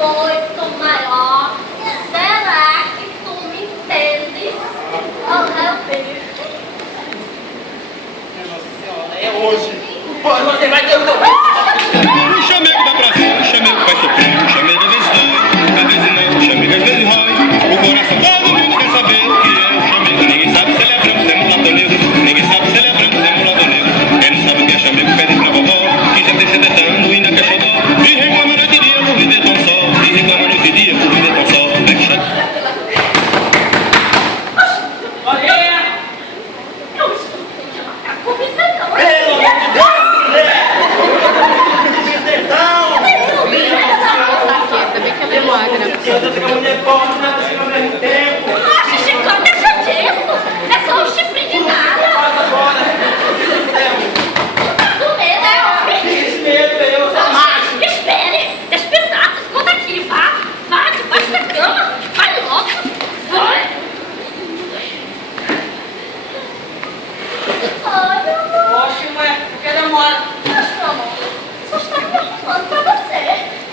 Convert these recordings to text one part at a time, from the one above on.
muito maior. Será que tu me entendes? Oh, meu Deus. Nossa Senhora, é hoje. Hoje você vai ter o seu... O chamego da praça, o chamego faz sofrer, o chamego às vezes dói, às vezes não, o chamego às vezes rói. O coração todo mundo quer saber o que é o chamego. Ninguém sabe se ele é branco, se é mulato negro. Ninguém sabe se ele é branco, se é mulato negro. Quem não sabe o que é chamego, pede pra vovó, que já tem 70 anos e ainda quer xodó. E reclama noite e dia por viver tão só, e reclama noite e dia por viver tão só. Olha! Eu escutei de macaco visão. Pelo amor de Deus! Sertão! Ainda bem que ela é magra. Eu tenho uma mulher pobre, não é possível ao mesmo tempo. Nossa, Chico, deixa disso. É só um chifre de nada. Faz agora! Do medo é homem. Esse medo, eu sou macho! Espere, deixa pesado. Escuta aqui, vá. Vá debaixo da cama. Vai logo. Vai. Ai, meu amor. Oxe, ué, por que demora? Poxa, meu amor. Só estava me arrumando pra você.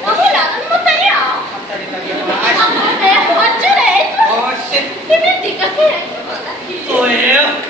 Dá uma olhada no material. Catarina, A mulher, o direito. Oxe, E me diga quem é que manda aqui. sou eu!